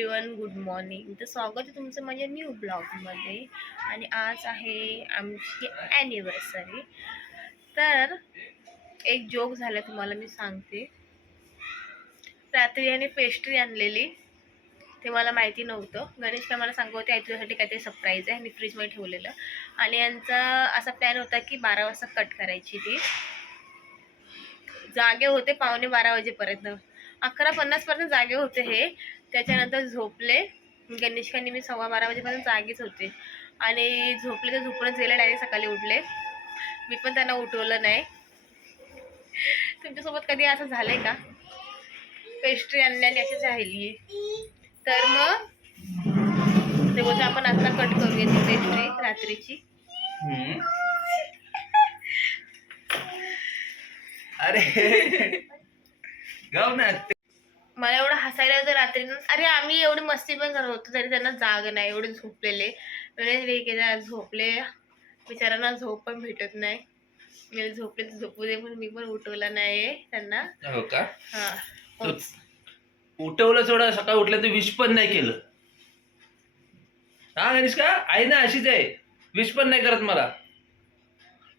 Everyone, good morning. तर स्वागत आहे तुमचं माझ्या न्यू ब्लॉगमध्ये. आणि आज आहे आमची ॲनिव्हर्सरी. तर एक जोक झाला तुम्हाला मी सांगते. रात्री याने पेस्ट्री आणलेली, ते मला माहिती नव्हतं. गणेश काय मला सांगत होते तुझ्यासाठी काहीतरी सरप्राईज आहे, मी फ्रीजमध्ये ठेवलेलं. आणि यांचा असा प्लॅन होता की 12 वाजता कट करायची. ती जागे होते 11:15 वाजेपर्यंत, 11:50 जागे होते हे. त्याच्यानंतर झोपले. गणेशकांनी मी 12:15 वाजेपर्यंत जागेच होते. आणि झोपले तर झोपूनच गेले, डायरेक्ट सकाळी उठले. मी पण त्यांना उठवलं नाही. तुमच्यासोबत कधी असं झालंय का? पेस्ट्री आणल्याने अशीच राहिली. तर मग ते बोलते आपण आता कट करूया ती पेस्ट्री रात्रीची. अरे मला एवढं हसायला येतं रात्री. अरे आम्ही एवढी मस्ती पण करत होतो तरी त्यांना जाग नाही, एवढे झोपलेले. म्हणजे झोपले, बिचारांना झोप पण भेटत नाही. मी झोपले तर झोपू दे, पण मी पण उठवलं नाही त्यांना. हो का? हा, उठवलं थोडं, सकाळी उठलं तर विश पण नाही केलं. हा गणेश का आई ना अशीच आहे, विश पण नाही करत मला.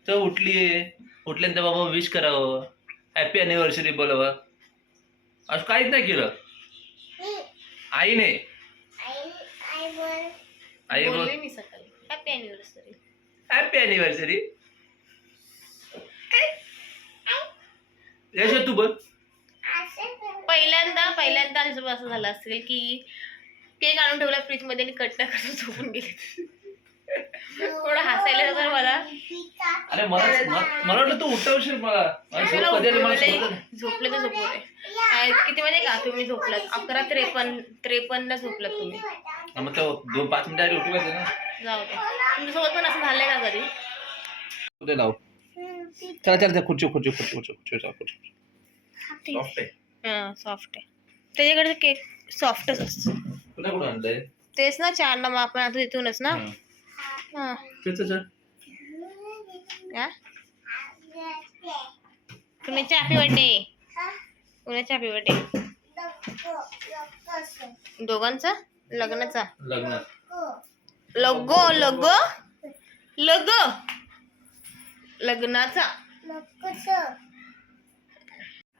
तर उठल्यानंतर बाबा विश करावं, हॅपी अॅनिव्हर्सरी बोलावं, असं काहीच नाही केलं आईने. आई बोलले मी सकाळी हॅपी अॅनिव्हर्सरी, हॅपी अॅनिव्हर्सरी. यश तू बोल. पहिल्यांदा असं झालं असेल की केक आणून ठेवला फ्रीज मध्ये आणि कट करून झोपून गेले. थोडं हसायला येतं मला. अरे मला वाटलं तू उठवशील मला. झोपले तर झोपले. किती म्हणजे का तुम्ही झोपलात? 11:53 झोपलात तुम्ही. मग तो 2-5 मिनिटांनी उठवायचं ना. जाऊ दे. तुमच्यासोबत पण असं झालंय का कधी? उद्या लाव. चला खुर्ची. सॉफ्ट आहे. हा, सॉफ्ट आहे. त्याच्याकडे केक सॉफ्टच असतो. तुला कुठं आणलंय? तेच ना, 4 ना, मग आपण आता तिथूनच ना. हा. कुणाच्या हॅपी बर्थडे? कुणाच्या हॅपी बर्थडे? दोघांचा? लग्नाचा? लग्नाचा.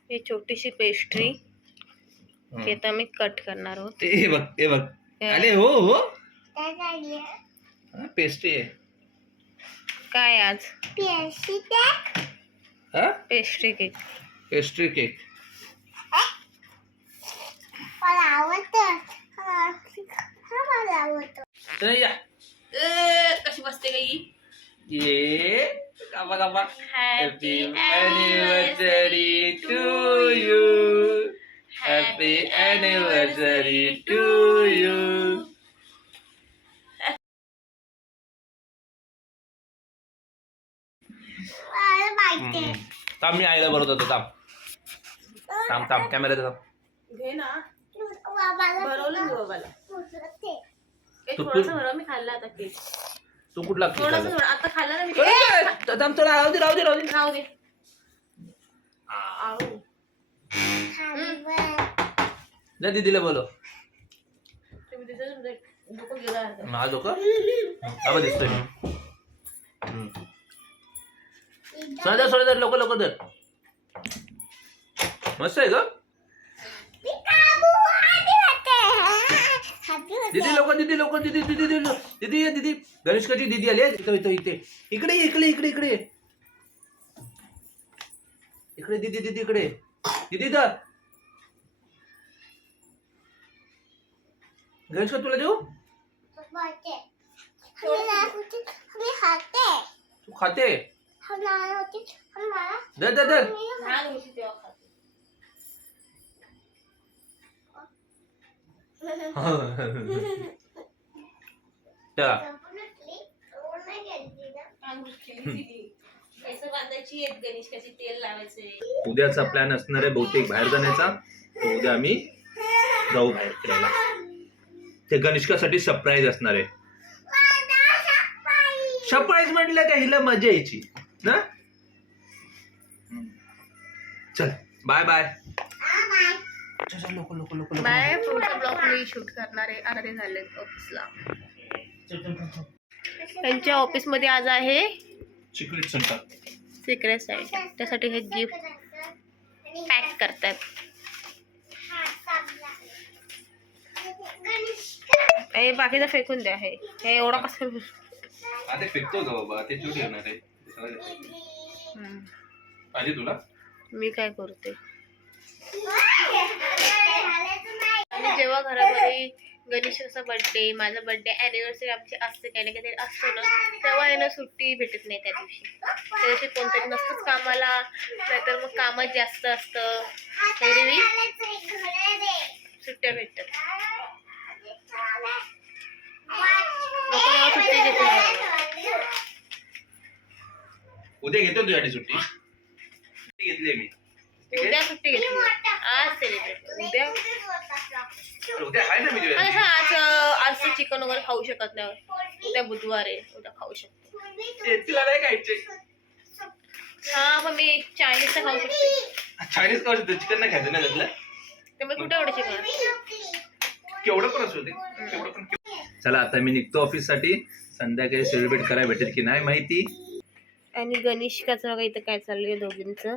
ही छोटीशी पेस्ट्री हे तर मी कट करणार आहोत. हे बघ अरे हो पेस्ट्री आहे काय आज? Pastry cake. मला आवडतं. कशी बसते गई? ये गाबा happy anniversary to you, happy anniversary to you. थांब, मी आईला बोलत होतो. थांब कॅमेरा घे ना. बाबाला थोडंसं भरव, मी खाल्ला आता केक. तू कुठला थोडंसं आता खाल्ला ना मी. थांब थोडा राहू दे. राहू दे. जा दीदीला बोलो. तुम्ही तिथं डोकं गेला आता. माझं डोकं बाबा दिसतोय. सोडा लवकर दर. मस्त आहे ग. दीदी लवकर दीदी गणेशकाची दीदी आली आहे. इथे इकडे दीदी इकडे. दीदी तर गणेश तुला देऊ? तू खाते? दर. उद्याचा प्लॅन असणार आहे बहुतेक बाहेर जाण्याचा. तर उद्या आम्ही जाऊ बाहेर फिरायला. ते गणेशकासाठी सरप्राईज असणार आहे. सरप्राईज म्हटलं का हिला मजा यायची ना. चल बाय. लोक लोक लोक बाय. पुढचा ब्लॉग मी शूट करणार आहे. आता ते झाले ऑफिसला. त्यांच्या ऑफिसमध्ये आज आहे सिक्रेट संटा. Secret side. त्यासाठी हे गिफ्ट पॅक करतात. हे बाकीचं फेकून द्या. हे एवढा कसं आता फेकतो का बाबा, ते चूट येणार आहे. पाहिजे तुला? मी काय करते. आणि जेव्हा घरामध्ये गणेशाचा बर्थडे, माझा बर्थडे, अॅनिव्हर्सरी आमची असते काही ना काहीतरी असतो ना, तेव्हा येणं सुट्टी भेटत नाही त्या दिवशी. त्या दिवशी कोणतरी नसतंच कामाला, नाहीतर मग कामच जास्त असतं. तरी सुट्ट्या भेटतात. लोक तेव्हा सुट्टी घेतो. उद्या घेतो तुझ्यासाठी सुट्टी. घेतली मी. उद्या सुट्टी घेतली. आज सेलिब्रेट. उद्या उद्या आहे ना मी तुझ्यासाठी. आज चिकन वगैरे खाऊ शकत नाही. उद्या बुधवार आहे. उद्या खाऊ शकतो. तुला नाही खायचे. हा पण मी चायनीज तर खाऊ शकते. चायनीज खाऊ शकतो, चिकन नाही खायचं ना त्यातलं. त्यामुळे कुठे एवढं चिकन. केवढं पण असू दे, केवढं पण. चला आता मी निघतो ऑफिस साठी. संध्याकाळी सेलिब्रेट करायला भेटेल की नाही माहिती. आणि गणेशकाचं बघा इथं काय चाललंय दोघींचं.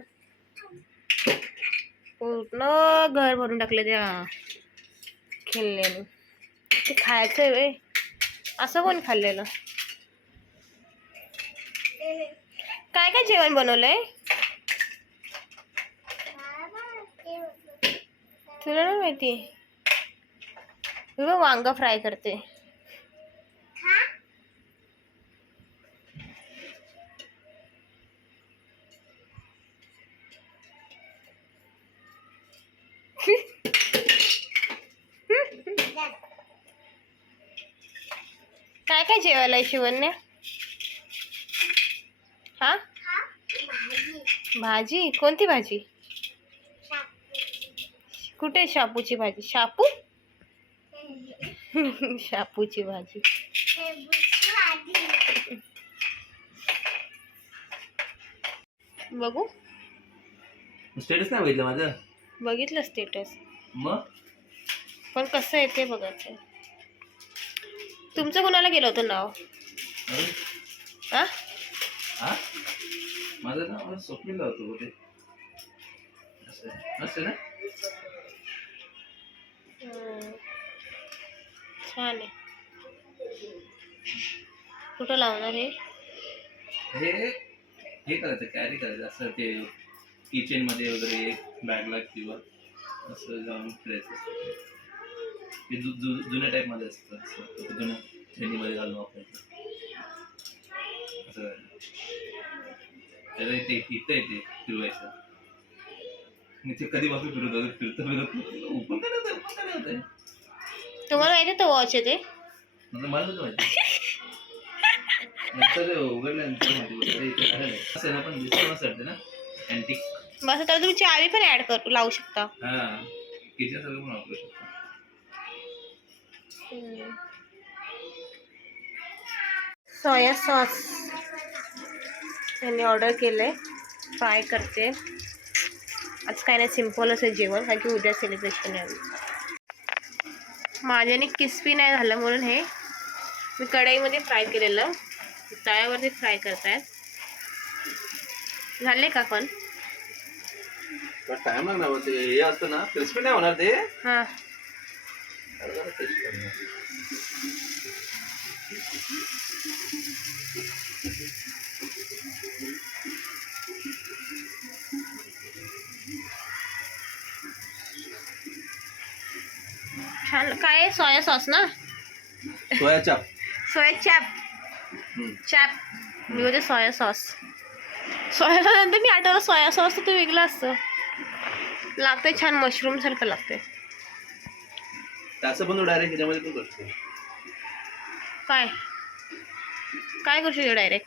पूर्ण घर भरून टाकलं त्या खेळण्याने. ते खायचं वे असं कोण खाल्लेलं. काय काय जेवण बनवलंय तुला नाही माहिती. मी बघ वांगा फ्राय करते. काय काय जेवायला शिवन्या. हा भाजी. कोणती भाजी. कुठे शापूची भाजी. शापू. शापूची भाजी. बघू. स्टेटस नाही बघितलं माझं. बघितलं स्टेटस. मग पण कसं आहे ते बघायचं. तुमचं कोणाला गेलं होतं नाव. हा माझं नाव स्वप्नीला होतं होते. असं ना. छान आहे. कुठं लावणार हे. हे करायचं, कॅरी करायचं असं. ते किचन मध्ये वगैरे बॅगला किंवा असं जाऊन फिरायचं असतं. ते जुन्या टाईप मध्ये असतं. असं जुन्या थैलीमध्ये घालून वापरायचं असं. त्याला इथे येते फिरवायचं. मी ते कधीपासून फिरत ओपन करायचं. तुम्हाला माहिती आहे वॉच आहे ते. मला तर माहिती. नंतर उघडल्यानंतर माहिती असं ना. पण दिसतं मस्त वाटतं ना अँटिक. बस त्याला तुम्ही चावी पण ऍड करू लावू शकता. हा किचन सगळं पण वापरू शकतो. सोया सॉस त्यांनी ऑर्डर केलंय. फ्राय करते. आज काय नाही सिम्पलच आहे जेवण, कारण की उद्या सेलिब्रेशन आहे. माझ्याने क्रिस्पी नाही झालं म्हणून हे मी कढईमध्ये फ्राय केलेलं. तव्यावरती फ्राय करतायत. झाले का पण. टाइम लागणार. ते हे असतं ना क्रिस्पी नाही होणार ते. हा छान. काय सोया सॉस ना. सोया चाप. सोया चॅप. मी बोलते सोया सॉस. सोया सॉस नंतर मी आठवलं सोया सॉस तर ते वेगळं असतं. लागतंय छान. मशरूम सारखं लागतंय. असं पण डायरेक्ट ह्याच्यामध्ये पण करतो. काय काय करू शकतो डायरेक्ट.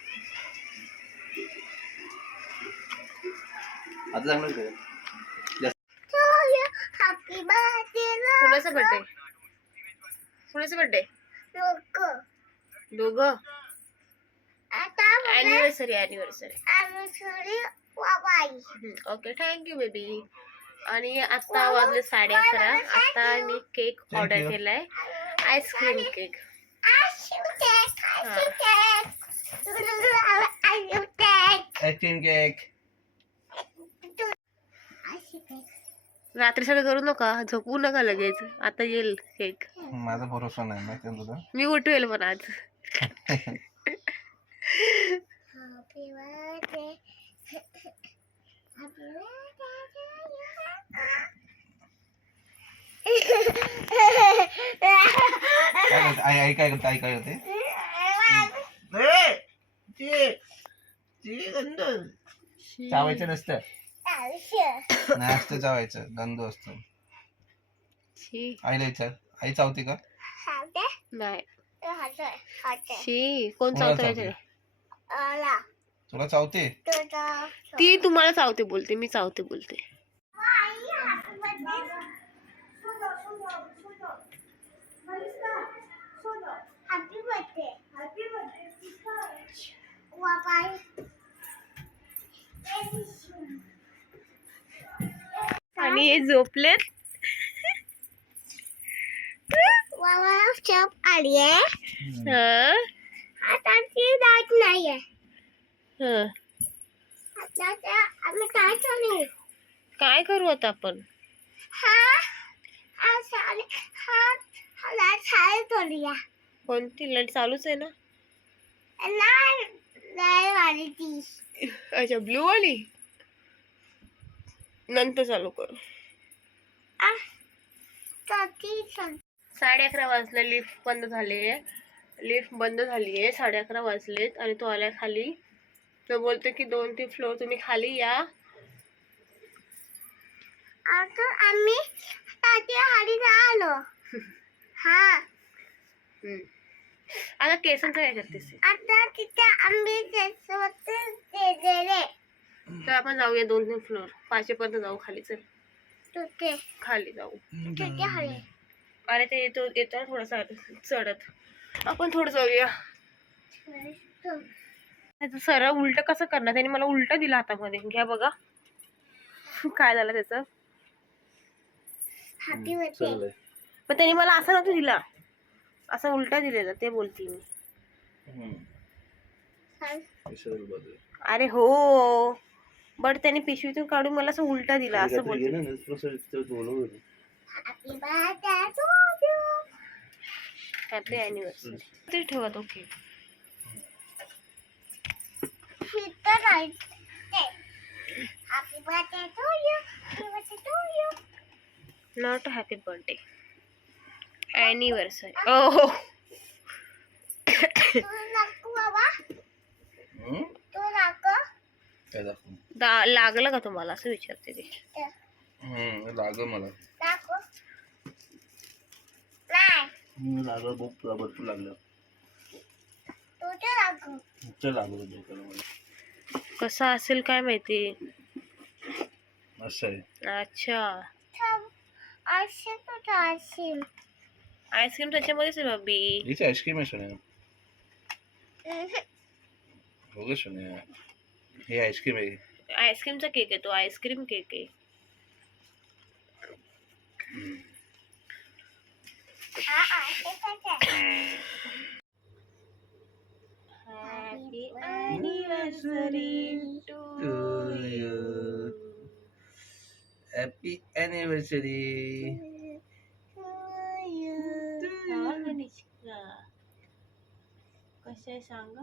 आता चांगलं कर. कुणाचा बर्थडे. कुणाचा बर्थडे. दोघं. ॲनिव्हर्सरी. Okay thank you baby. आणि आता वाजले 11:30. आता मी केक Thank ऑर्डर you. केलाय, आईस्क्रीम केक. Ice cream cake. रात्रीसाठी करू नका, झोपू नका लगेच. आता येईल केक. माझा भरोसा नाही माहिती तुला. मी उठवेल पण आज. Happy birthday. Happy काय करते आई? आई काय करते? आई काय करते? चावायचं नसतं. नाही असतं चावायचं, गंध असतो. शी आईला विचार, आई चावते का? नाही. शी कोण कोणाला चावतोय चावते? ते? तुला चावते? ती तुम्हाला चावते बोलते, मी चावते बोलते. Happy birthday. Happy birthday. आणि हे झोपलेत. वावा चप आली आहे. हं? आता ती दाट नाहीये. हं. आता आम्ही काय करू? काय करू आता आपण? हा साडी हा लाट साडी तोडूया. कोणती लाईट चालूच आहे ना? नाही नाही वाली ती. अच्छा, ब्लू वाली नंतर चालू करू. ती 11:30 वाजले, लिफ्ट बंद झाली. लिफ्ट बंद झाली आहे. 11:30 वाजलेत आणि तो आलाय खाली. तो बोलतो की 2-3 फ्लोर तुम्ही खाली या. आता आम्ही तात्या हाडी आलो. हा हम्म. आता केसांचं काय करतेस? आता तिथे आम्ही त्याच्यावरती गेले. तर आपण जाऊया 2-3 फ्लोर, 5 पर्यंत जाऊ खाली. चल तुझे खाली जाऊ. तुझे हवे. अरे ते येतो ना थोडासा चढत. आपण थोडं जाऊया. त्याचं सरळ उलट कसं करणार? त्याने मला उलट दिला हातामध्ये. घ्या बघा काय झालं त्याचं. Happy birthday. पण त्याने मला असं नव्हतं दिला, असं उलटा दिलेला. ते बोलते मी. अरे हो, बट त्याने पिशवीतून काढून मला असं उलटा दिला, असं बोलते. Happy birthday to you. Happy anniversary. ते ठेवा तो केक. फिटर नाही. Happy birthday to you. Happy birthday to you. Not happy birthday, anniversary. Oh तू नको बाबा. तू नको. काय दाखवू? लागलं का तुम्हाला असं विचारते ते. लाग मला. नको. नाही. लागलं बघ, तुला भरपूर लागलं. तुझे नको. चल लागलं मला. कसा असेल काय माहिती. असं आहे. अच्छा, असे तुझं असेल. आईस्क्रीम त्याच्यामध्येच आहे बाबी. हिची आईस्क्रीम आहे सोन्या. हो ग सोन्या, हे आईस्क्रीम आहे. आईस्क्रीमचा केक आहे तो, आईस्क्रीम केक आहे. Happy anniversary to you. Happy anniversary. कसं आहे सांगा.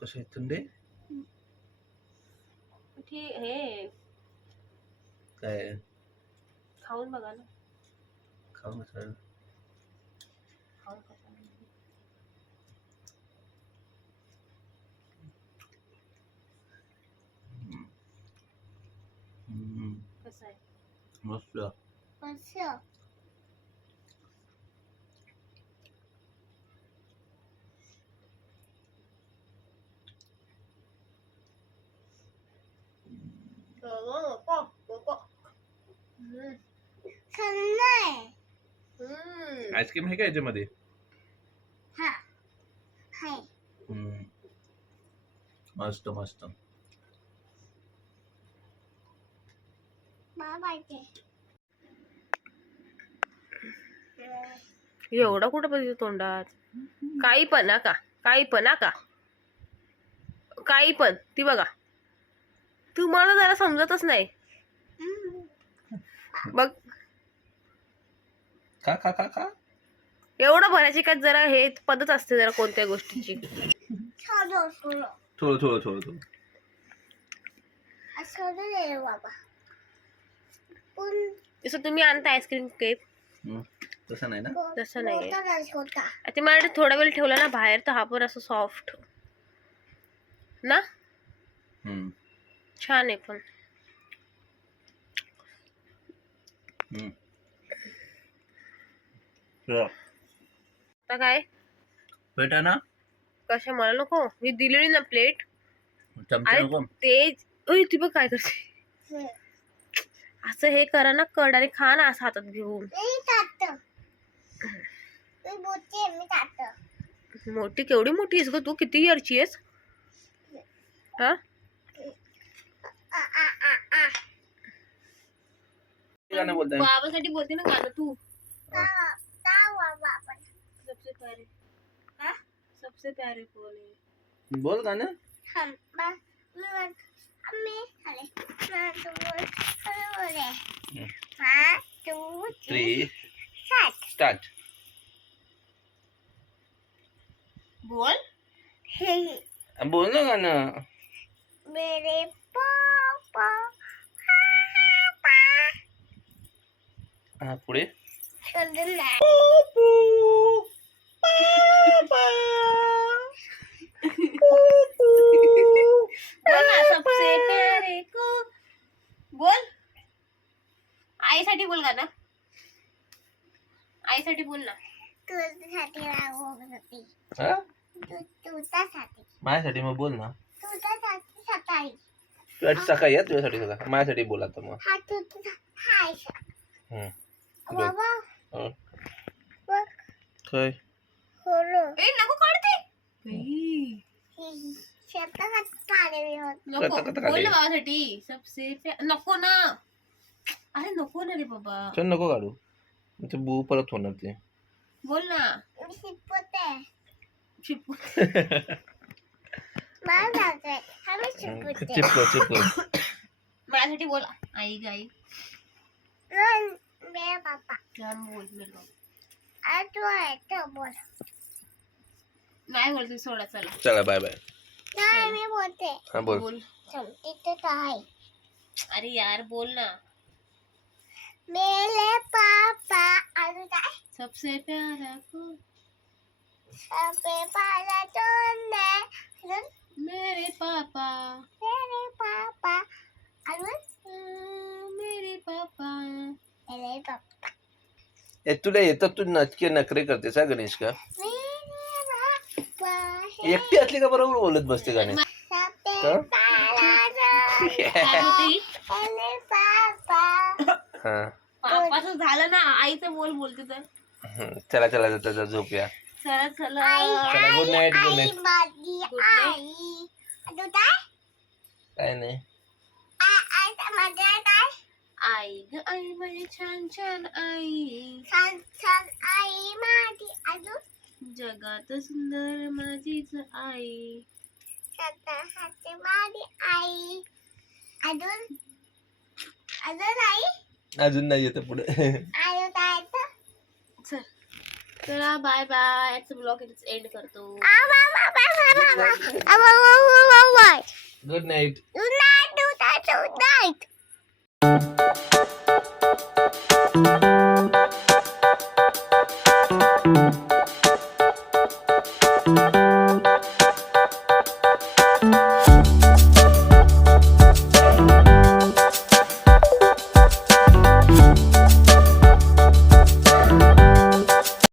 कसं आहे थंडे? ठीक हे काय खाऊन बघा ना. खाऊ सर? खाऊन कसं आहे? कसं आहे? मस्त. असं. आईस्क्रीम आहे का याच्यामध्ये? हा हाय. मस्त मस्त. बाबाचे एवढा कुठं पाहिजे तोंडात? काही पण हा का, काही पण हा का, काही पण. ती बघा, तुम्हाला जरा समजतच नाही. बघ, का का का का एवढं भरायची का जरा हे पद्धत असते जरा कोणत्या गोष्टीची. छोडो छोडो थोडं थोडं थोडं थोडं छोडो रे बाबा पण जसं तुम्ही आणता आईस्क्रीम केक तसं नाही ना. तसं नाहीये. होता ते मला थोडा वेळ ठेवला ना बाहेर तर हा पण असं सॉफ्ट ना, हम्म. छान आहे पण. हम्म. चला. आता काय बेटा ना कशा मला नको, मी दिलेली ना प्लेट. चमचा नको. तेच ती बघ काय करते. असं हे करा ना, कड आणि खा ना असं हातात घेऊन. मी टाकतो मी बोलते मी टाकतो मोठी केवढी मोठी आहेस ग तू, किती इयरची आहेस हा? आ आ आ आ गाणं बोलताय. बाबासाठी बोलते ना गाणं तू. तावा बाबा सबसे प्यारे, सबसे प्यारे कोण आहे? बोल गाणं. हम बस मी हले ना तू बोल बोले 1 2 3 3 स्टार्ट. बोल. बोल ना गाणं. मेरे पापा हा पुढे. चलना बोल ना, सबसे प्यारे को. बोल, आईसाठी बोल गाणं, आईसाठी बोल ना. तुझ्यासाठी रागवती हा तुझ्यासाठी माझ्यासाठी मग बोल ना. तुझ्यासाठी सकाळी तुझ्यासाठी सकाळी या, तुझ्यासाठी सकाळ, माझ्यासाठी बोल आता मग. हा तुझा हाय हम्म. बाबा हं. बघ काय होलो ए नको काढते. शेतात काढे नको कथा बोल काढली. ना बाबासाठी सबसे नको ना. अरे नको ना रे बाबा, चल नको काढू, ते बू परत होणार ते. बोल ना. मी शिपवते चिपू. मला जायचंय आम्ही शिपवते चिपको चिपको. माझ्यासाठी बोल. आई गाई मेरा पापा छान बोल मेरे. तू आहे तो बोल नाही बोलते सोडा चला. चला बाय बाय. नाही मी बोलते हा बोल. बोल. चल तिथे आहे अरे यार बोल ना. मेरे पापा अजून काय सबसे प्यारा को सबे पाला तोंडे अजून मेरे पापा, मेरे पापा अजून मेरे पापा. मेरे पापा ए तुला येतात, तू नचके नखरे करतेस हा गणेश का. मेरे पापा एकटी असली का बरोबर बोलत बसते गाणे. सबे पाला तोंडे काय होती? मेरे पापा हा. पापाचं झालं ना, आईचं बोल बोलते तर. चला चला त्याचा झोप या. चला चला. चला good night good I night. माझी Good night. आई अजून काय काय नाही. आई माझ्या काय आई ग आई माझी छान छान आई, छान छान आई माझी अजून जगात सुंदर माझीच आई. हाते माझी आई अजून अजून आई अजून नाही येत पुढे. अजून काय तर चल चला बाय बाय. आजचा ब्लॉग इथेच एंड करतो. Good night. Good night.